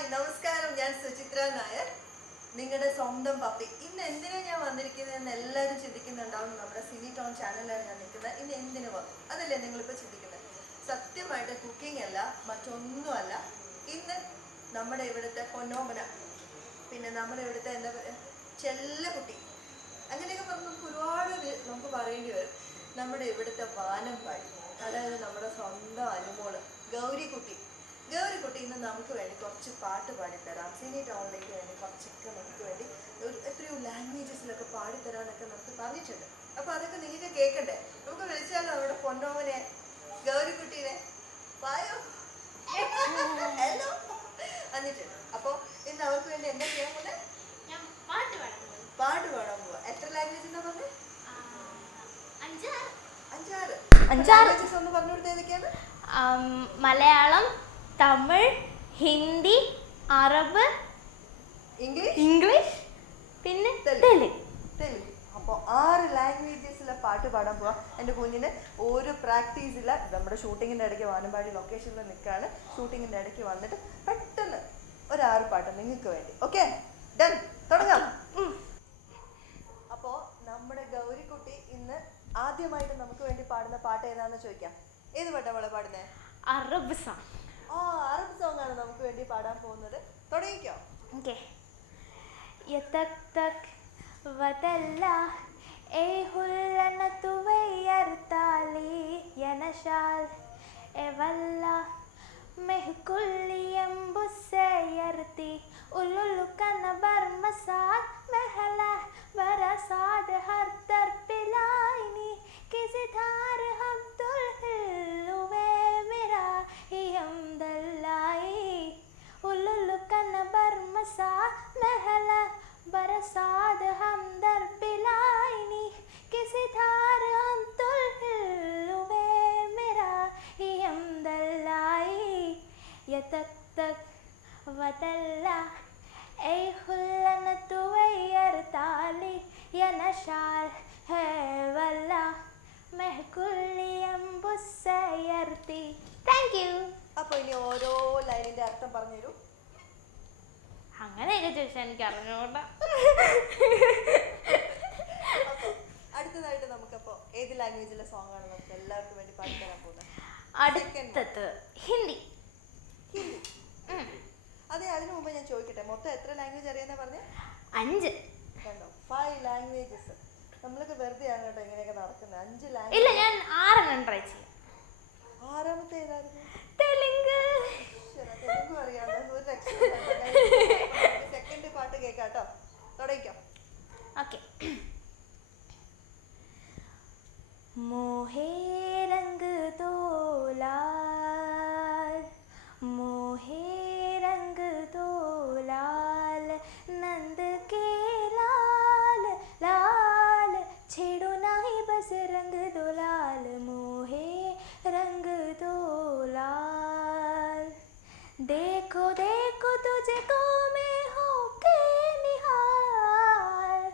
Hi നമസ്കാരം, ഞാൻ സുചിത്ര നായർ, നിങ്ങളുടെ സ്വന്തം പപ്പി. ഇന്ന് എന്തിനാണ് ഞാൻ വന്നിരിക്കുന്നതെന്ന് എല്ലാവരും ചിന്തിക്കുന്നുണ്ടാവും. നമ്മുടെ സിനി ടോൺ ചാനലിലാണ് ഞാൻ നിൽക്കുന്നത്. ഇന്ന് എന്തിനു വന്നു അതല്ലേ നിങ്ങളിപ്പോൾ ചിന്തിക്കുന്നത്? സത്യമായിട്ട് കുക്കിംഗ് അല്ല, മറ്റൊന്നുമല്ല. ഇന്ന് നമ്മുടെ ഇവിടുത്തെ പൊന്നോമന, പിന്നെ നമ്മുടെ ഇവിടുത്തെ എന്താ പറയുക, ചെല്ലക്കുട്ടി, അങ്ങനെയൊക്കെ പറഞ്ഞ് നമുക്ക് ഒരുപാട് നമുക്ക് പറയേണ്ടി വരും. നമ്മുടെ ഇവിടുത്തെ വാനമ്പാടി, അതായത് നമ്മുടെ സ്വന്തം അനുമോള് ഗൗരിക്കുട്ടി ഇന്ന് നമുക്ക് വേണ്ടി കുറച്ച് പാട്ട് പാടിത്തരാം. സിനി ടൗണിലേക്ക് വേണ്ടി കുറച്ചൊക്കെ നമുക്ക് വേണ്ടി എത്രയോ ലാംഗ്വേജസിലൊക്കെ പാടിത്തരാനൊക്കെ നമുക്ക് പറഞ്ഞിട്ടുണ്ട്. അപ്പോൾ അതൊക്കെ നിങ്ങൾക്ക് കേൾക്കണ്ടേ? നമുക്ക് വിളിച്ചാലോ നമ്മുടെ പൊന്നോമനെ, ഗൗരിക്കുട്ടീനെ? വായോ, ഹലോ വന്നിട്ടുണ്ട്. അപ്പോൾ ഇന്ന് അവർക്ക് വേണ്ടി എന്താ ചെയ്യാൻ പോലെ പാട്ട് പാടാൻ പോവാ. എത്ര ലാംഗ്വേജ് എന്നാ പറഞ്ഞത്? അഞ്ചാറ് ലാംഗ്വേജസ് ഒന്ന് പറഞ്ഞു കൊടുത്തത് ഏതൊക്കെയാണ്? മലയാളം, തമിഴ്, ഹിന്ദി, അറബ്, ഇംഗ്ലീഷ്, പിന്നെ തെലുങ്ക്. അപ്പോൾ 6 ലാംഗ്വേജസിലെ പാട്ട് പാടാൻ പോവാം. എൻ്റെ കുഞ്ഞിന് ഒരു പ്രാക്ടീസില്ല. നമ്മുടെ ഷൂട്ടിങ്ങിൻ്റെ ഇടയ്ക്ക് വാനമ്പാടി ലൊക്കേഷനിൽ നിൽക്കുകയാണ്. ഷൂട്ടിങ്ങിൻ്റെ ഇടയ്ക്ക് വന്നിട്ട് പെട്ടെന്ന് ഒരു 6 പാട്ട് നിങ്ങൾക്ക് വേണ്ടി. ഓക്കെ, ഡൺ, തുടങ്ങാം. അപ്പോൾ നമ്മുടെ ഗൗരിക്കുട്ടി ഇന്ന് ആദ്യമായിട്ട് നമുക്ക് വേണ്ടി പാടുന്ന പാട്ട് ഏതാണെന്ന് ചോദിക്കാം. ഏത് പാട്ടാണ് അവളെ പാടുന്നത്? Arab song. അറബ് സോങ് ആണ് നമുക്ക് വേണ്ടി പാടാൻ പോകുന്നത്. തുടങ്ങിക്കോ. ഓക്കെ. യതക്തക് വതല്ല ഏഹുല്ലനതു വയർതാലി യനശാൽ എവല്ല മെഹ്കുല്ലിയം ബുസയർതി ഉലുലു കന ബർമസാദ് മെഹല ബറസാദ് ഹർ തർപിലായിനി കിസി ധാർ ഹബ്ദുൽ ഹില്ലുവേ मेरा यमदल्लाई उल्लू कन बरमसा महला बरसाद हम दर पिलाइनी किसी धार हम तुल हिलवे मेरा यमदल्लाई यतक तक वदल्ला ऐ हुल्लन तुवैयर ताली यनशाल है वल्ला അപ്പൊ ഇനി ഓരോ ലൈനിന്റെ അർത്ഥം പറഞ്ഞു തരൂ. അങ്ങനെയൊക്കെ ചോദിച്ചാൽ എനിക്ക് അറിഞ്ഞോണ്ട. അടുത്തതായിട്ട് നമുക്കപ്പോ ഏത് ലാംഗ്വേജിലെ സോങ് ആണ് നമുക്ക് എല്ലാവർക്കും വേണ്ടി പാടിത്തരാൻ പോകുന്നത്? അടുത്തത് ഹിന്ദി. അതെ, അതിനു മുമ്പ് ഞാൻ ചോദിക്കട്ടെ, മൊത്തം എത്ര ലാംഗ്വേജ് അറിയാന്നാ പറഞ്ഞേ? 5. കണ്ടോ, 5 ലാംഗ്വേജസ്. നമ്മളൊക്കെ വെറുതെ ആണ് കേട്ടോ ഇങ്ങനെയൊക്കെ നടക്കുന്നത്. 5 ലാംഗ്വേജ്. ഇല്ല, ഞാൻ 6 ട്രൈ ചെയ്യാം. 6ാമത്തെ ഏതായിരുന്നു? തെലുങ്ക്. തെലുങ്ക് അറിയാമോ? ഒരു രക്ഷ. സെക്കൻഡ് പാട്ട് കേൾക്കാട്ടോ, തുടങ്ങിക്കോ. ഓക്കെ. മോഹേ രംഗ് ദോ ലാൽ, മോഹേ രംഗ് ദോ ലാൽ, നന്द के लाल लाल छेड़ो नहीं बस रंग दो लाल, मोहे रंग दो लाल, देखो देखो तुझे को मैं हो के निहाल,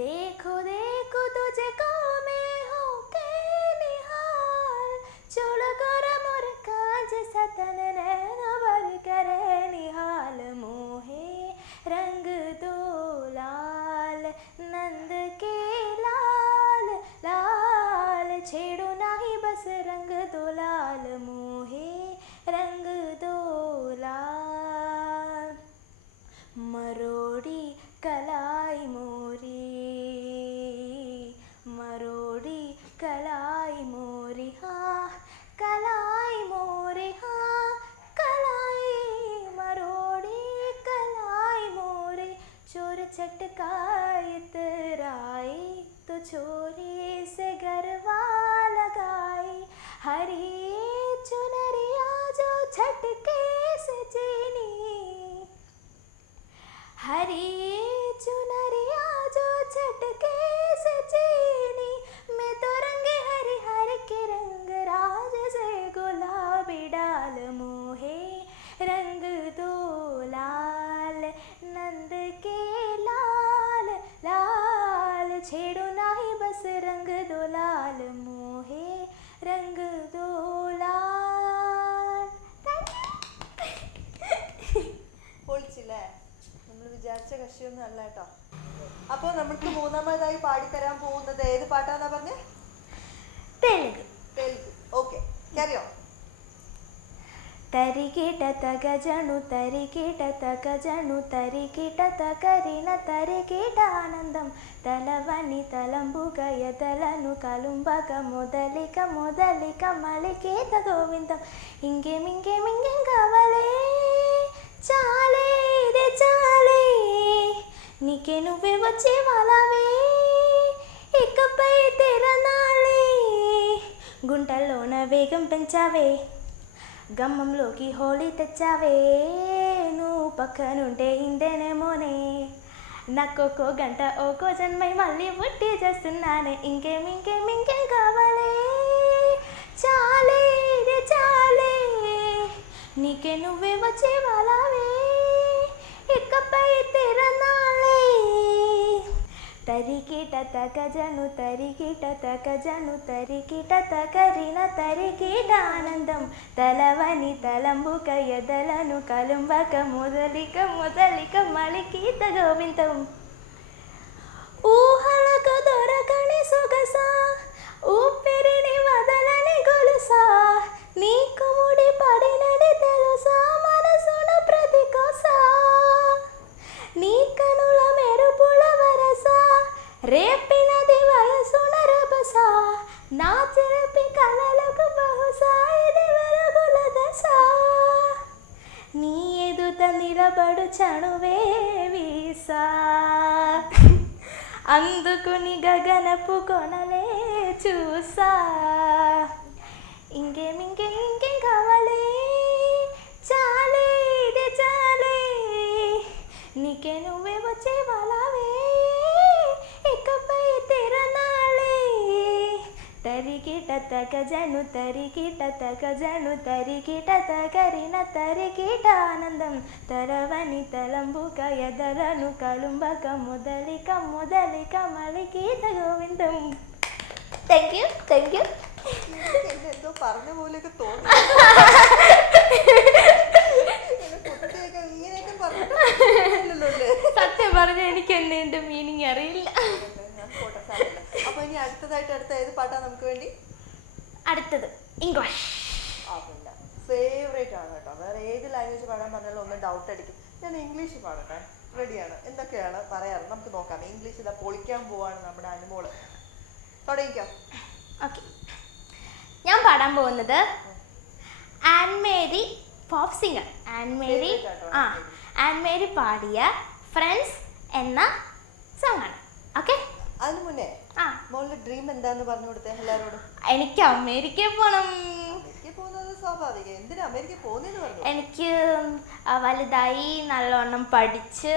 देखो देखो तुझे को मैं हो के निहाल, चोड़ कर मोर काज सतन नैन बर करे निहाल, मोहे रंग दो लाल, नंद के लाल लाल छेड़ो नहीं बस रंग दो लाल, मोहे रंग दो लाल, मरोड़ी कलाई मोरी, मरोड़ी कलाई मोरी हाँ, कलाई मोरी हाँ, कलाई मरोड़ी कलाई मोरी, चोर चटकाई तराई तो छोरी से गरबा लगाई, हरी चुनरिया जो छटके से चीनी, ഒന്നും അല്ല കേട്ടോ. അപ്പോൾ നമുക്ക് മൂന്നാമതായി പാടിത്തരാൻ പോകുന്നത് ഏത് പാട്ടാന്നാ പറഞ്ഞേ? Telugu. Telugu. Okay, carry on. తరికిట తగజను తరికిట తగజను తరికిట తకరిన తరికిట ఆనందం తలవని తలంబుగ ఎదలను కలుంబగ మొదలిక మొదలిక మలికేత గోవిందం ఇంకేం కావాలే చాలే ఇదే చాలే నీకే నువ్వే వచ్చే వాళ్ళవే ఇకపై తెరనాలే గుంటల్లోన వేగం పెంచావే గమ్మంలోకి హోలీ తెచ్చావే నువ్వు పక్కనుంటే ఇంతేనేమోనే నాకొక్కో గంట ఒక్కో జన్మై మళ్ళీ పుట్టి చేస్తున్నానే ఇంకేం కావాలే చాలే ఇదే చాలే నీకే నువ్వే వచ్చే వాళ్ళవే ఇకపై తెరనాలే తరికిట తగజను తరికిట తగజను తరికిట తకరిన తరికిట ఆనందం తలవని తలంబుక ఎదలను కలుంబక మొదలిక మొదలిక మలికీత గోవిందం ఊహలకు దొరకని సొగస ఊపిరిని వదలని గొలుసా నీకు ముడి పడినది తెలుసా మనసున ప్రతి కోసా నీ కనుల మెరుపుల వరస రేపినది వయసున రభస నా చిరపి కలలకు బహుశా ఇది వెలుగుల దశ నీ ఎదుట నిలబడు చనువే వీసా అందుకుని గగనపు కొనలే చూసా ఇంకేం కావాలే చాలే ఇదే చాలే నీకే నువ్వే వచ్చే వాళ్ళవే ఇకపై తెరనాలే తరికిట తగజను తరికిట తగజను తరికిట తగరిన తరికిట ఆనందం తరవని తలంబుక ఎదలను కలుంబక మొదలిక మొదలిక మలికీత గోవిందం. Thank you. എന്തോ പറഞ്ഞ പോലെയൊക്കെ തോന്നി. ഇങ്ങനെയൊക്കെ പറഞ്ഞിട്ടില്ലല്ലോ. സത്യം പറഞ്ഞ എനിക്ക് എന്റെ മീനിങ് അറിയില്ല. അപ്പൊ ഇനി അടുത്തതായിട്ട് അടുത്ത ഏത് പാട്ടാ നമുക്ക് വേണ്ടി? അടുത്തത് ഇംഗ്ലീഷ്. ഫേവറേറ്റ് ആണ് കേട്ടോ. വേറെ ഏത് ലാംഗ്വേജ് പാടാൻ പറഞ്ഞാലും ഒന്ന് ഡൗട്ട് അടിക്കും. ഞാൻ ഇംഗ്ലീഷ് പാടട്ടെ. റെഡിയാണ്? എന്തൊക്കെയാണ് പറയാറ് നമുക്ക് നോക്കാം. ഇംഗ്ലീഷ് ഇതാ പൊളിക്കാൻ പോവാണ് നമ്മുടെ അനുമോള്. തുടങ്ങിക്കോ. ഓക്കെ, ഞാൻ പാടാൻ പോകുന്നത് Anne Marie pop singer Anne Marie പാടിയ ഫ്രണ്ട്സ് എന്ന സോങ് ആണ്. ഓക്കെ, അതിന് മുന്നേ മോളുടെ ഡ്രീം എന്താന്ന് പറഞ്ഞു കൊടുത്തേ എല്ലാരോടും. എനിക്ക് അമേരിക്കയിൽ പോകണം. പോകുന്നത് സ്വാഭാവികം. എന്തിനാ അമേരിക്ക പോകുന്നതെന്ന് പറഞ്ഞു? എനിക്ക് വലുതായി നല്ലോണം പഠിച്ച്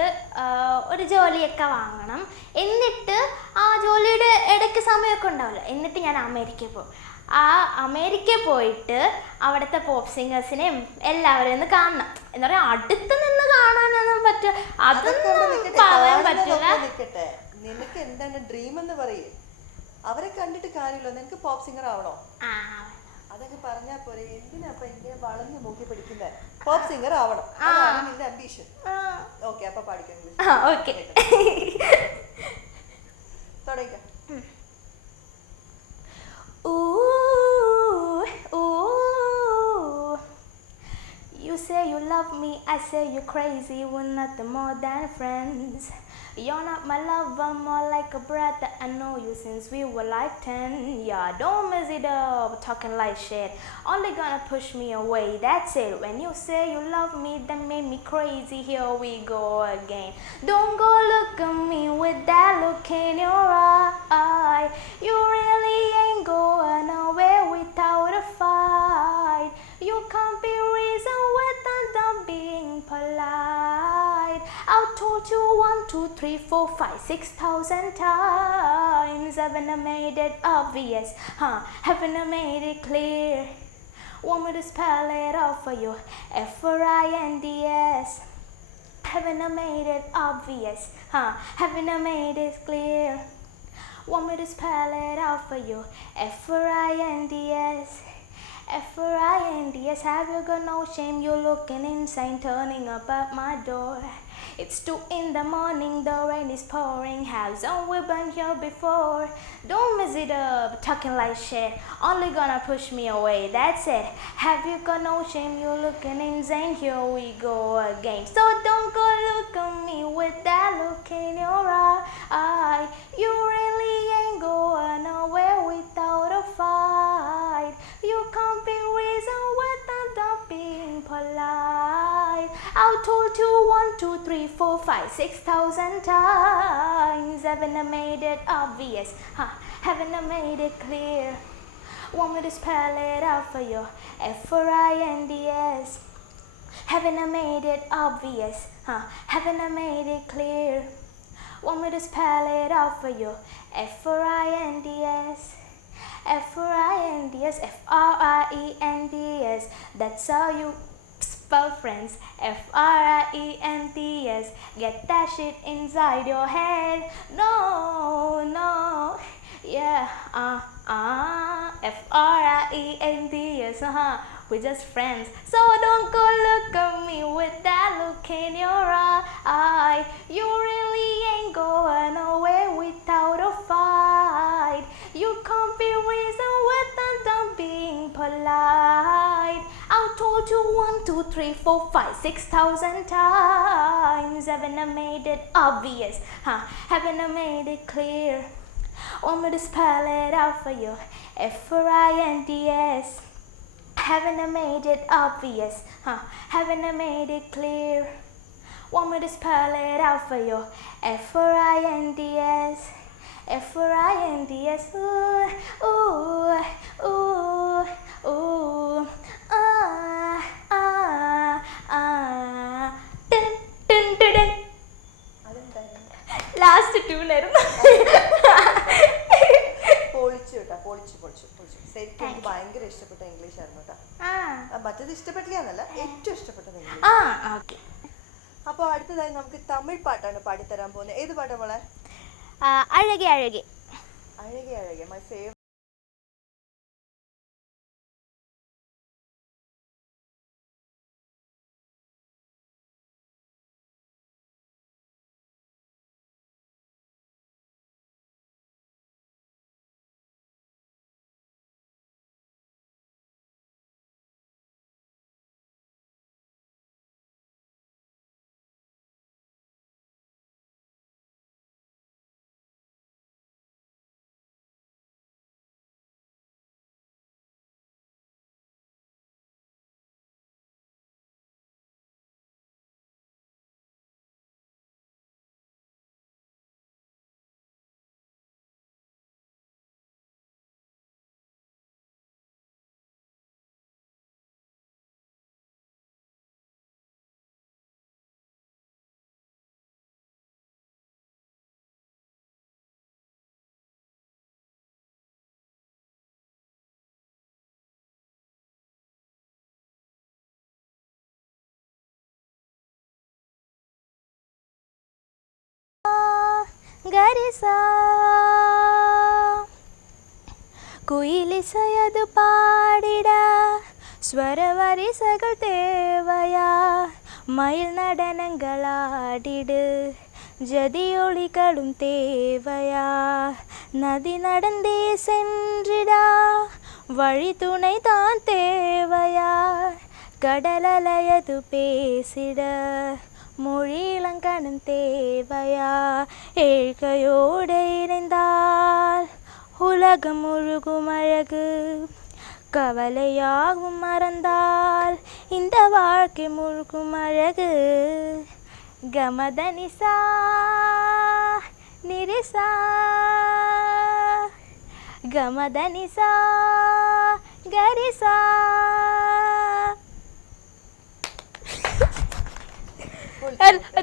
ഒരു ജോലിയൊക്കെ വാങ്ങണം. എന്നിട്ട് ആ ജോലിയുടെ ഇടയ്ക്ക് സമയമൊക്കെ ഉണ്ടാവില്ല. എന്നിട്ട് ഞാൻ അമേരിക്കയിൽ പോകും. ആ അമേരിക്കയിൽ പോയിട്ട് അവിടുത്തെ പോപ്പ് സിംഗേഴ്സിനെയും എല്ലാവരെയും ഒന്ന് കാണണം. എന്ന് പറയാൻ അടുത്ത് നിന്ന് കാണാനൊന്നും പറ്റും, അതൊന്നും പറയാൻ പറ്റില്ല. നിനക്ക് എന്താണ് ഡ്രീം എന്ന് പറയും. അവരെ കണ്ടിട്ട് കാര്യമില്ല. നിനക്ക് പോപ്പ് സിംഗർ ആവണോ? അതൊക്കെ പറഞ്ഞാ പോരെ. എന്തിനാ അപ്പൊ ഇങ്ങനെ വളഞ്ഞു നോക്കി പഠിക്കുന്നത്? പോപ്പ് സിംഗർ ആവണം, അതാണ് നിന്റെ അംബീഷൻ. ഓക്കെ, അപ്പൊ പാടിക്കാം. തുടങ്ങിക്കാം. You say you love me, I say you're crazy. We're nothing more than friends. You're not my lover, more like a brother. I know you since we were like 10. Yeah, don't mess it up, talking like shit. Only gonna push me away, that's it. When you say you love me, that made me crazy. Here we go again. Don't go look at me with that look in your eye. You really ain't going nowhere without a fight. You can't be reason without being polite. I've told you 1, 2, 3, 4, 5, 6,000 times. Haven't I made it obvious? Haven't I made it clear? Want me to spell it out for you? FRINDS. Haven't I made it obvious? Haven't I made it clear? Want me to spell it out for you? FRINDS. F-R-I-N-D-S, have you got no shame? You're looking insane, turning up at my door. It's 2 in the morning, the rain is pouring. Hasn't we been here before? Don't mess it up, talking like shit. Only gonna push me away, that's it. Have you got no shame? You're looking insane, here we go again. So don't go look at me with that look in your eye. You really ain't going nowhere without a fight. You can't be reasoned without being polite. I've told you 1, 2, 3, 4, 5, 6,000 times. Haven't I made it obvious? Haven't I made it clear? Want me to spell it out for you? F-R-I-N-D-S. Haven't I made it obvious? Haven't I made it clear? Want me to spell it out for you? F-R-I-N-D-S. F-R-I-N-D-S. F-R-I-E-N-D-S. That's how you spell friends. F-R-I-E-N-D-S. Get that shit inside your head. No. Yeah, F-R-I-E-N-D-S. We're just friends. So don't go look at me with that look in your eye. You really ain't going nowhere without a fight. You can't be reasoned without being polite. I've told you 1, 2, 3, 4, 5, 6,000 times. Haven't I made it obvious? Haven't I made it clear? Want me to spell it out for you? F-R-I-N-D-S. Haven't I made it obvious? Haven't I made it clear? Want me to spell it out for you? F-R-I-N-D-S. F-R-I-N-D-S. Ooh, ooh, ooh, ooh. Last ട്യൂണായിരുന്നു. പൊളിച്ചു കേട്ടോ, പൊളിച്ചു. ശരിക്കും എനിക്ക് ഭയങ്കര ഇഷ്ടപ്പെട്ട English ആയിരുന്നു കേട്ടോ. മറ്റത് ഇഷ്ടപ്പെട്ടില്ല, ഏറ്റവും ഇഷ്ടപ്പെട്ടത് ഇംഗ്ലീഷ്. അപ്പൊ അടുത്തതായി നമുക്ക് തമിഴ് പാട്ടാണ് പാടിത്തരാൻ പോകുന്നത്. ഏത് പാട്ടാ മോളെ? അഴകെ അഴകെ. My favourite. ഗരിസ കുയിലിസയത് പാടിട സ്വരവരിസകൾ തേവയാ മയിൽ നടനങ്ങളാടിട് ஜதியொளிகளும் தேவையா நதி நடந்தே சென்றிடா வழி துணை தான் தேவையா கடலலையது பேசிட மொழியிலங்கணும் தேவையா ஏழ்கையோடு இணைந்தால் உலகம் முழுகும் அழகு கவலையாகும் மறந்தால் இந்த வாழ்க்கை முழுகும் அழகு கமதனிசா நிரிசா கமதனிசா கரிசா.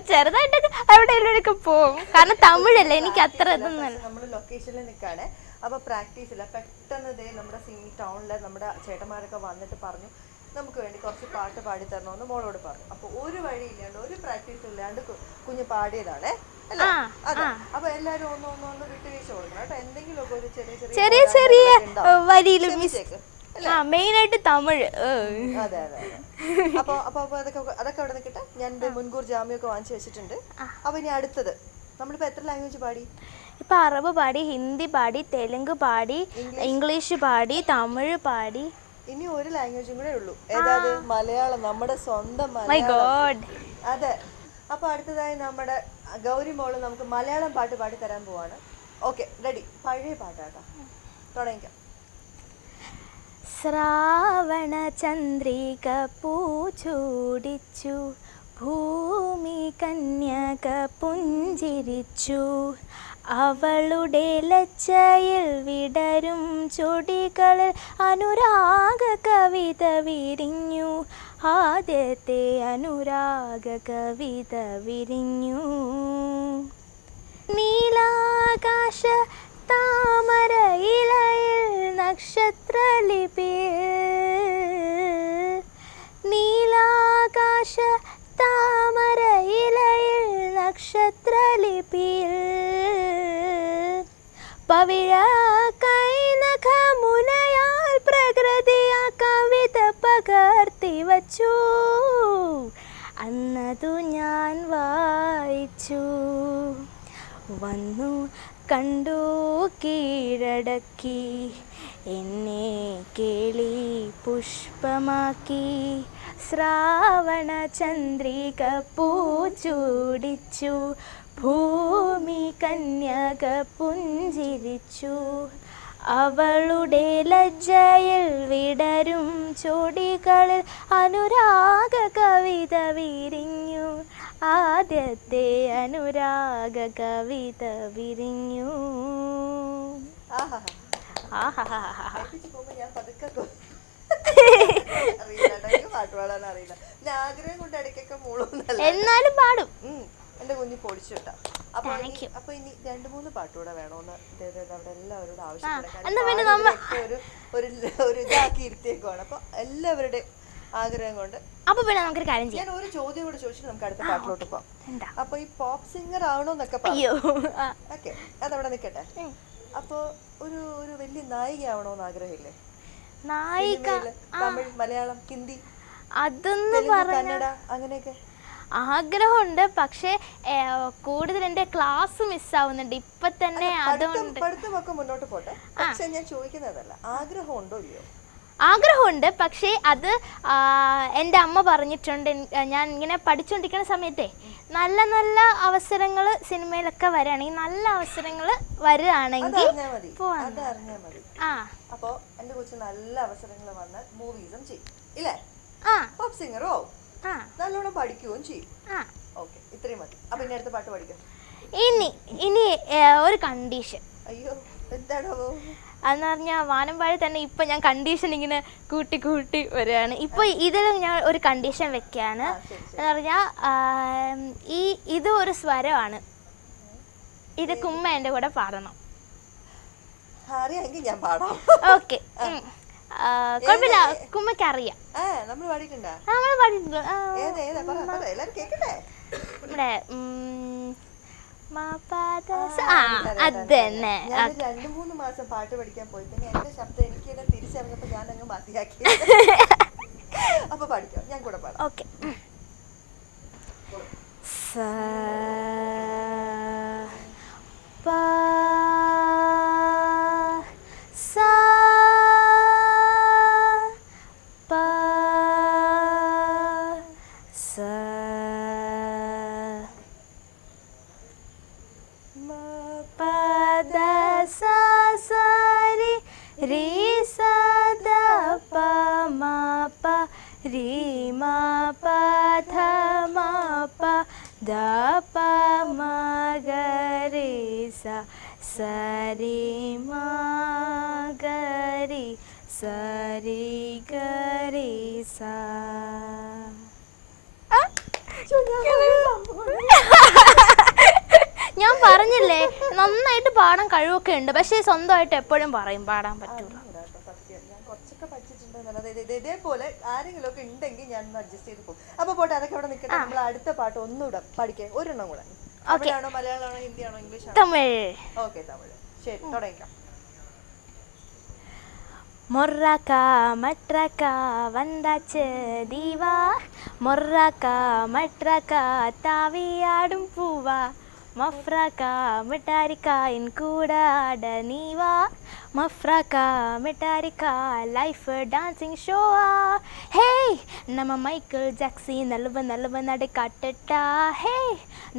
ചെറുതായിട്ടൊക്കെ എവിടെയെങ്കിലുമൊക്കെ പോകും, കാരണം തമിഴല്ലേ എനിക്ക് അത്ര ഇതൊന്നും. നമ്മൾ ലൊക്കേഷനിൽ നിൽക്കാണ്, അപ്പൊ പ്രാക്ടീസ് ഇല്ല. പെട്ടെന്ന് ദേ നമ്മുടെ സിമി ടൗണില് നമ്മുടെ ചേട്ടന്മാരൊക്കെ വന്നിട്ട് പറഞ്ഞു നമുക്ക് വേണ്ടി കുറച്ച് പാട്ട് പാടി തരണമെന്ന് മോളോട് പറഞ്ഞു. അപ്പൊ ഒരു വഴിയില്ലാണ്ട് ഒരു പ്രാക്ടീസ് ഇല്ലാണ്ട് കുഞ്ഞ് പാടിയതാണ് അല്ലേ? അതെ. അപ്പൊ എല്ലാരും ഒന്ന് വിട്ടുവീഴ്ച കൊടുക്കണം കേട്ടോ. എന്തെങ്കിലുമൊക്കെ ഒരു ചെറിയ ചെറിയ വരിയിലും മെയിനായിട്ട് തമിഴ്. അതെ അതെ അതെ. അപ്പൊ അപ്പൊ അപ്പൊ അതൊക്കെ അവിടെ നിൽക്കട്ടെ. ഞാൻ മുൻകൂർ ജാമ്യമൊക്കെ വാങ്ങിച്ചു വെച്ചിട്ടുണ്ട്. അപ്പൊ ഇനി അടുത്തത് നമ്മളിപ്പോ എത്ര ലാംഗ്വേജ് പാടി? ഇപ്പൊ അറബ് പാടി, ഹിന്ദി പാടി, തെലുങ്ക് പാടി, ഇംഗ്ലീഷ് പാടി, തമിഴ് പാടി. ഇനി ഒരു ലാംഗ്വേജും കൂടെ ഉള്ളൂ. ഏതാത്? മലയാളം, നമ്മുടെ സ്വന്തം മൈ മലയാളം. ഗോഡ്. അതെ. അപ്പൊ അടുത്തതായി നമ്മുടെ ഗൗരി മോള് നമുക്ക് മലയാളം പാട്ട് പാടി തരാൻ പോവാണ്. Okay, ready? പഴയ പാട്ടാട്ടോ, തുടങ്ങിക്കാം. ശ്രാവണ ചന്ദ്രിക പൂച്ചൂടിച്ചു, ഭൂമി കന്യക പുഞ്ചിരിച്ചു, അവളുടെ ലജ്ജയിൽ വിടരും ചൊടികളിൽ അനുരാഗ കവിത വിരിഞ്ഞു, ആദ്യത്തെ അനുരാഗ കവിത വിരിഞ്ഞു. നീലാകാശ താമര ഇലയിൽ നക്ഷത്രലിപിയിൽ, നീലാകാശ താമര ഇലയിൽ നക്ഷത്രലിപിയിൽ, പവിഴ കൈനഖമുനയാൽ പ്രകൃതിയ കവിത പകർത്തി വച്ചു, അന്നതു ഞാൻ വായിച്ചു. വന്നു കണ്ടു കീഴടക്കി, എന്നെ കേളി പുഷ്പമാക്കി, ശ്രാവണ ചന്ദ്രിക പൂച്ചൂടിച്ചു, ഭൂമി കന്യക പുഞ്ചിരിച്ചു, അവളുടെ ലജ്ജയിൽ വിടരും ചൊടികളിൽ അനുരാഗ കവിത വിരിഞ്ഞു, ആദ്യത്തെ അനുരാഗ കവിത വിരിഞ്ഞു. ഞാൻ പതുക്കെ പാട്ട് പാടാൻ അറിയില്ല. ഞാൻ ആഗ്രഹം കൊണ്ട് ഇടയ്ക്കൊക്കെ മൂളൊന്നല്ല, എന്നാലും പാടും. എന്റെ കുഞ്ഞി പൊടിച്ചു വിട്ടാ. അപ്പൊ ഇനി 2-3 പാട്ടുകൂടെ വേണോന്ന് അവിടെ എല്ലാവരോടും ആവശ്യപ്പെടാൻ ഒരു ഇതാക്കി ഇരുത്തിയേക്കുവാണ്. അപ്പൊ എല്ലാവരുടെ ആഗ്രഹം കൊണ്ട് അപ്പൊ പിന്നെ നമുക്കൊരു കാര്യം ചെയ്യാം. ഞാൻ ഒരു ചോദ്യം കൂടെ ചോദിച്ചിട്ട് നമുക്ക് അടുത്ത പാട്ടിലോട്ട് പോവാം. അപ്പൊ ഈ പോപ്പ് സിംഗർ ആവണോന്നൊക്കെ ഓക്കെ, അതവിടെ നിക്കട്ടെ. അപ്പൊ ഒരു വലിയ നായിക ആവണോന്ന് ആഗ്രഹമില്ലേ? നായിക തമിഴ്, മലയാളം, ഹിന്ദി, അതൊന്നും കന്നഡ അങ്ങനെയൊക്കെ ആഗ്രഹമുണ്ട്. പക്ഷെ കൂടുതൽ എന്റെ ക്ലാസ് മിസ്സാവുന്നുണ്ട് ഇപ്പൊ തന്നെ. അതുകൊണ്ട് പഠിത്തമൊക്കെ മുന്നോട്ട് പോട്ടെ. പക്ഷെ ഞാൻ ചോദിക്കുന്നതല്ല, ആഗ്രഹം ഉണ്ടോ ഇല്ലയോ? ആഗ്രഹമുണ്ട്. പക്ഷേ അത് എൻ്റെ അമ്മ പറഞ്ഞിട്ടുണ്ട്, ഞാൻ ഇങ്ങനെ പഠിച്ചുകൊണ്ടിരിക്കുന്ന സമയത്തെ നല്ല നല്ല അവസരങ്ങൾ സിനിമയിലൊക്കെ വരികയാണെങ്കിൽ, നല്ല അവസരങ്ങൾ വരികയാണെങ്കിൽ അപ്പൊ എന്റെ കൊച്ചു നല്ല അവസരങ്ങൾ വന്നാൽ മൂവീസും ചെയ്യും ഇല്ലേ? പോപ്പ് സിംഗറോ നല്ലോണം പഠിക്കുകയും ചെയ്യും. ഓക്കെ, ഇത്രയും മതി. അപ്പൊ ഇനി അടുത്ത പാട്ട് പഠിക്കാം. ഇനി ഒരു കണ്ടീഷൻ. അയ്യോ, എന്താണോ? അതെന്ന് പറഞ്ഞാൽ വാനമ്പാടി തന്നെ ഇപ്പൊ ഞാൻ കണ്ടീഷൻ ഇങ്ങനെ കൂട്ടി കൂട്ടി വരികയാണ്. ഇപ്പൊ ഇതിലും ഞാൻ ഒരു കണ്ടീഷൻ വെക്കുകയാണ്. എന്ന് പറഞ്ഞാൽ ഇത് ഒരു സ്വരമാണ്, ഇത് കുമ്മ എൻ്റെ കൂടെ പാടണം. ഞാൻ പാടാം. ഓക്കെ, കുഴപ്പമില്ല, കുമ്മയ്ക്ക് അറിയാം. നമ്മൾ പാടിയിട്ടുണ്ട്. ഇവിടെ അതന്നെ. 2-3 മാസം പാട്ട് പഠിക്കാൻ പോയി, പിന്നെ എന്റെ ശബ്ദം എനിക്ക് തന്നെ തിരിച്ചറിഞ്ഞപ്പോ ഞാൻ അങ്ങ് മതിയാക്കി. അപ്പൊ പഠിക്കാം, ഞാൻ കൂടെ പാടാം. ഓക്കെ. ഞാൻ പറഞ്ഞില്ലേ നന്നായിട്ട് പാടാൻ കഴിവൊക്കെ ഉണ്ട്, പക്ഷെ സ്വന്തമായിട്ട് എപ്പോഴും പറയും പാടാൻ പറ്റൂല. ഇതേപോലെ ആരെങ്കിലും ഒക്കെ ഉണ്ടെങ്കിൽ ഞാൻ അഡ്ജസ്റ്റ് ചെയ്ത് പോകും. അപ്പൊ പോട്ടെ, അതൊക്കെ അവിടെ നിൽക്കട്ടെ. നമ്മൾ അടുത്ത പാട്ട് ഒന്നുകൂടെ പഠിക്കാൻ ഒരെണ്ണം കൂടെ. തമിഴാണോ, മലയാളമാണോ, ഹിന്ദിയാണോ, ഇംഗ്ലീഷ് ആണോ? തമിഴ്. ഓക്കെ, തമിഴ്. ശരി, തുടങ്ങിക്കാം. மொர்ராக்கா மட்ராக்கா வந்தாச்சு தீவா மொர்ராக்கா மட்ராக்கா தாவி ஆடும் பூவா மஃப்ராக்கா மிட்டாரிக்கா என் கூட ஆட நீவா மஃப்ராக்கா மிட்டாரிக்கா லைஃப் டான்சிங் ஷோவா ஹே நம்ம மைக்கேல் ஜாக்சி நழுவ நடை காட்டட்டா ஹே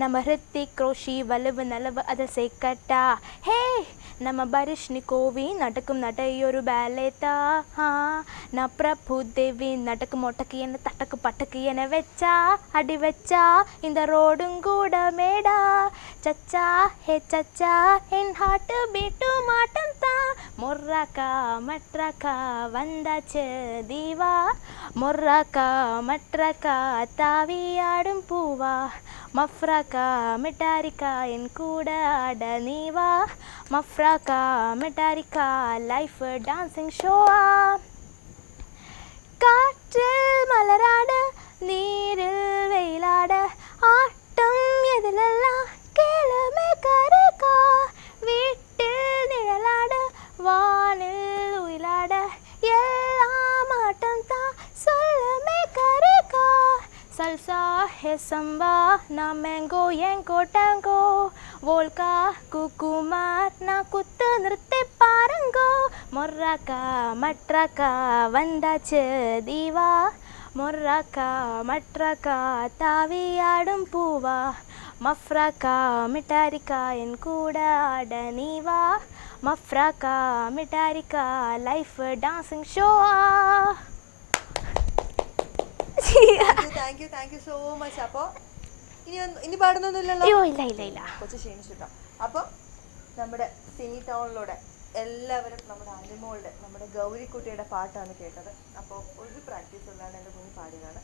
நம்ம ஹிருத்திக் ரோஷி வலுவு அதை சேர்க்கட்டா ஹே நம்ம பரிஷ்னி கோவி நடக்கும் நடையொரு பேலேத்தா நான் பிரபு தேவி நடக்கும் மொட்டக்கு என்ன தட்டக்கு பட்டக்கு என வச்சா அடி வச்சா இந்த ரோடும் கூட மேடா சச்சா ஹே சச்சா என் ஹார்ட் பீட்டு மாட்டம் தான் மொர்ராக்கா மட்ராக்கா வந்தாச்சு தீவா மொர்ராக்கா மட்ராக்கா தாவி ஆடும் பூவா மஃப்ராக்கா மிட்டாரிக்கா என் கூட ஆட நீவா மஃப்ராக்கா மிட்டாரிக்கா லைஃப் டான்சிங் ஷோவா காற்றில் மலராட நீரில் வெயிலாட ஆட்டம் எதிலெல்லாம் கேளுமே கரைக்கா வீட்டில் நிழலாட வானில் உயிலாட எல்லாம் ஆட்டம் தான் சொல்லுமே கரைக்கா சல்சா ஹே சம்பா நான் மேங்கோ ஏங்கோ டேங்கோ வோல்கா குக்குமார் நான் குத்து நிறுத்தி பாருங்கோ மொர்ராக்கா மட்ராக்கா வந்தாச்சு தீவா மொர்ராக்கா மட்ராக்கா தாவி ஆடும் பூவா மஃப்ராக்கா மிட்டாரிக்கா என் கூட ஆட நீவா மஃப்ராக்கா மிட்டாரிக்கா லைஃப் டான்சிங் ஷோவா താങ്ക് യു സോ മച്ച്. അപ്പോൾ ഇനി പാടുന്നൊന്നുമില്ലല്ലോ? അയ്യോ ഇല്ല കൊച്ചു ക്ഷീണിച്ചിട്ടോ. അപ്പോൾ നമ്മുടെ സിനി ടൗണിലൂടെ എല്ലാവരും നമ്മുടെ അനിമോളുടെ നമ്മുടെ ഗൗരിക്കുട്ടിയുടെ പാട്ടാണ് കേട്ടത്. അപ്പോൾ ഒരു പ്രാക്ടീസ് ഉള്ളതാണ് എൻ്റെ കുഞ്ഞ് പാടിയതാണ്.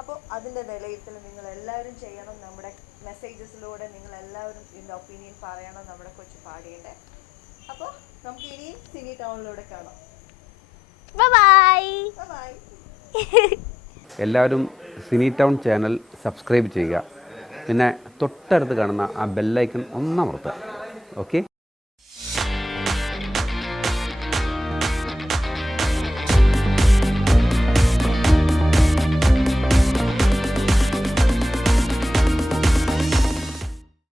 അപ്പോൾ അതിൻ്റെ വിലയിരുത്തൽ നിങ്ങൾ എല്ലാവരും ചെയ്യണം. നമ്മുടെ മെസ്സേജസിലൂടെ നിങ്ങൾ എല്ലാവരും ഇതിൻ്റെ ഒപ്പീനിയൻ പറയണം നമ്മുടെ കൊച്ചു പാടിയുടെ. അപ്പോൾ നമുക്ക് ഇനി സിനി ടൗണിലൂടെ കാണാം. Bye bye. എല്ലാവരും സിനി ടൗൺ ചാനൽ സബ്സ്ക്രൈബ് ചെയ്യുക. പിന്നെ തൊട്ടടുത്ത് കാണുന്ന ആ ബെല്ലൈക്കൺ ഒന്ന് അമർത്തുക. ഓക്കെ.